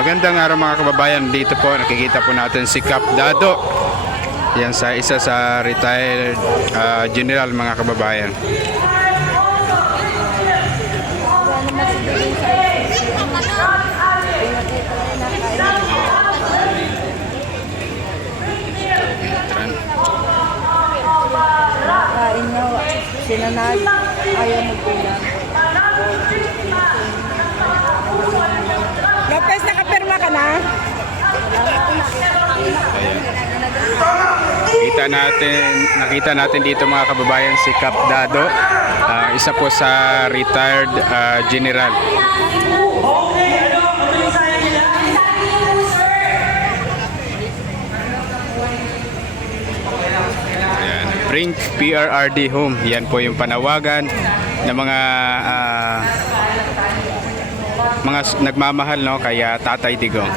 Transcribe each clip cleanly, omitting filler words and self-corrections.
Magandang araw mga kababayan. Dito po nakikita po natin si Cap Dado. Yan sa isa sa retired general mga kababayan. Kain nyo, sinanag, ayaw magbilang. Lopez, nakapirma ka na? Nakita natin dito mga kababayan si Cap Dado, isa po sa retired general. Ayan, Bring PRRD home. Yan po yung panawagan ng mga nagmamahal, no, kaya Tatay Digong.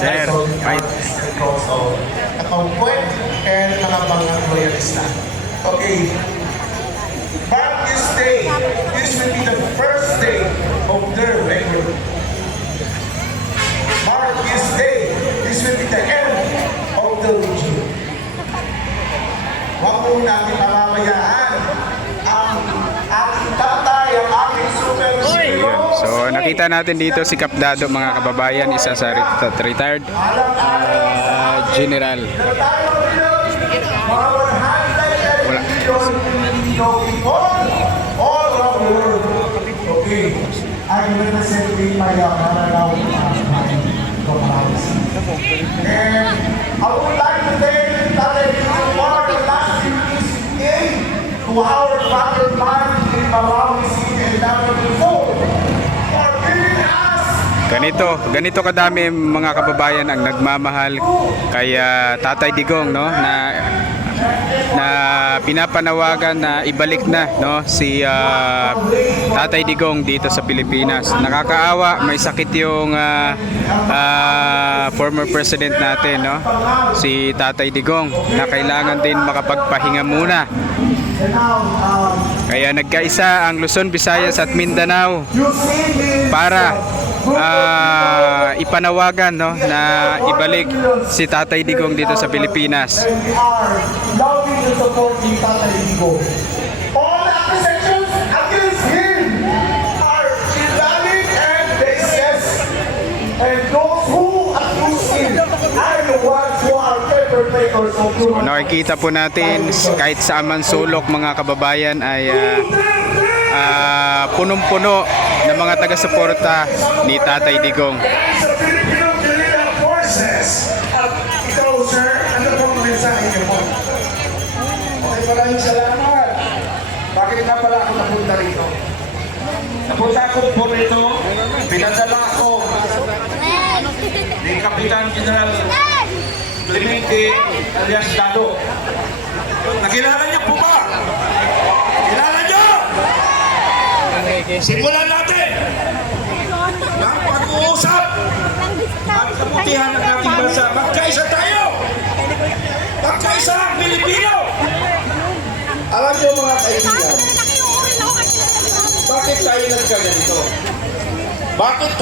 Sir, fight. Katungkwet and mga bangang loyalista. Okay. Marcus Day, this will be the first day of their record. Marcus Day, this will be the end of the regime. Huwag po natin mamamayaan ang ating tatay, ang ating superhero. So nakita natin dito si Cap Dado mga kababayan, isa sa retired general. Wala. All around the world. Okay. I represent my Maranao and I would like to thank Tatay Digong for the last 50 days to our fatherland in Malawi City and Davao for giving us Ganito kadami mga kababayan ang nagmamahal kay Tatay Digong, no, na pinapanawagan na ibalik na, no, si Tatay Digong dito sa Pilipinas. Nakakaawa, may sakit yung former president natin, no, si Tatay Digong, na kailangan din makapagpahinga muna. Kaya nagkaisa ang Luzon, Visayas at Mindanao para ipanawagan, no, na ibalik si Tatay Digong dito sa Pilipinas. we are loving and supporting Tatay Digong. All the accusations against him are invalid and baseless. And those who accuse him are the ones who are perpetrators of human rights. Nakikita po natin kahit sa man sulok mga kababayan ay punong-puno ng mga taga-suporta ni Tatay Digong. Sa Filipino Guerrilla Forces. Ikaw, sir, ano pong mensahe niyo po? Okay, maraming salamat. Bakit nga pala ako napunta rito? Napunta ako po rito, pinadala ako ni Kapitan General Clemente alias Dado. Nakilala niyo po ba? Kilala niyo? Simulan natin ang pag-uusap at kabutihan ng ating bansa. Magkaisa tayo! Magkaisa ang Pilipino! Alam niyo mga kaibigan, bakit tayo nagkaganito? Bakit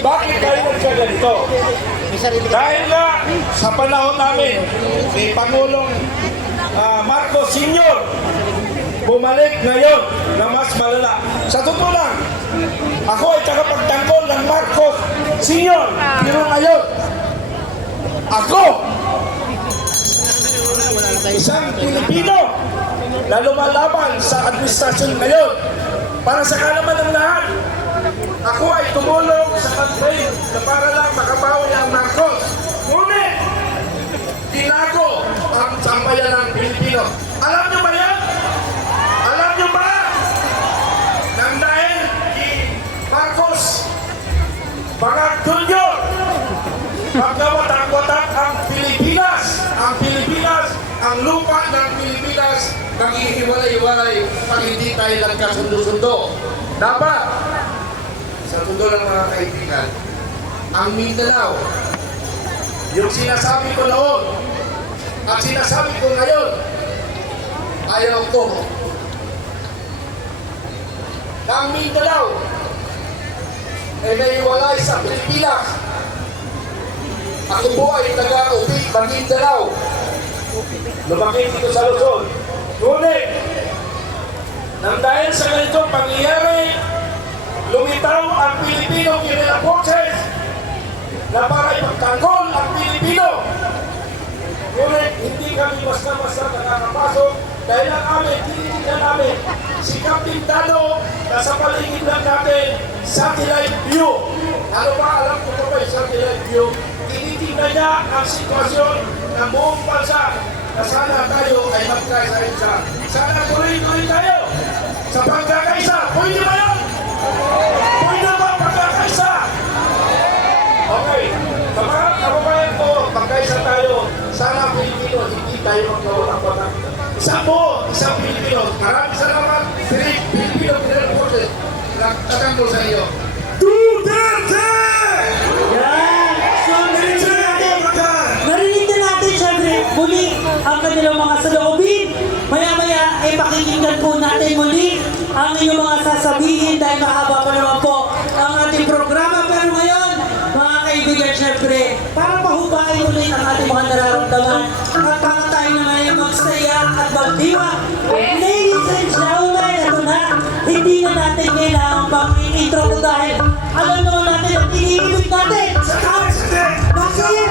Bakit tayo nagkaganito? Dahil nga sa panahon namin ni Pangulong Marcos Sr. bumalik ngayon na mas malala. Sa totoo lang, ako ay tagapagtanggol ng Marcos Sr. Pero ngayon, ako, isang Pilipino na lumalaban sa administrasyon ngayon para sa kalaman ng lahat. Ako ay tumulong sa campaign na para lang makabawi ang Marcos. Ngunit, tinago ang sambayan ng Pilipino. Alam niyo ba yan? Alam niyo ba? Nang dahil kay Marcos, mga Junior, magkawatak-watak ang Pilipinas, ang lupa ng Pilipinas, naghihiwalay-hiwalay pag hindi tayo nagkasundo-sundo. Dapat, sa tundo ng mga kaibigan, ang Mindanao, yung sinasabi ko noon at sinasabi ko ngayon, ayaw ko. Ang Mindanao ay naiwalay sa Pilipinas. Ako po ay taga-uwi ng Mindanao. Lumaki dito sa Luzon. Ngunit, nang dahil sa ganitong pangyayari, lumitaw ang Pilipino Guerrilla Forces na para ipagtanggol ang Pilipino. Ngunit hindi kami basta-basta nakakapasok dahil ang amin, tinitignan namin si Captain Dado na sa paligid lang natin, satellite view. Ano ba? Alam ko pa ba yung satellite view? Tinitignan niya ang sitwasyon ng buong bansa na sana tayo ay magkaisa-isa. Sana tuloy-tuloy tayo sa pagkakaisa. Pwede ba yan? Pwede ba pagkakaisa? Okay. Sa mga kababayan ko, pagkaisa tayo. Sana Pilipino, hindi tayo magkawatak-watak. Isang Pilipino. Maraming salamat. Pilipino, nagtatanggol sa iyo. Duterte! Yan! So, narinig na natin syempre muli ang kanilang mga saloobin. Maya-maya, pakikinggan po natin muli ang inyong mga sasabihin dahil mahaba pa naman po ang ating programa. Pero ngayon, mga kaibigan, syempre, para pahubain ulit ang ating mga nararamdaman at para tayo na ngayon magsaya at magdiwa. Ladies and gentlemen, ito na, hindi na natin kailangan pang intro ko dahil alam naman natin at iniibig natin. Bakit?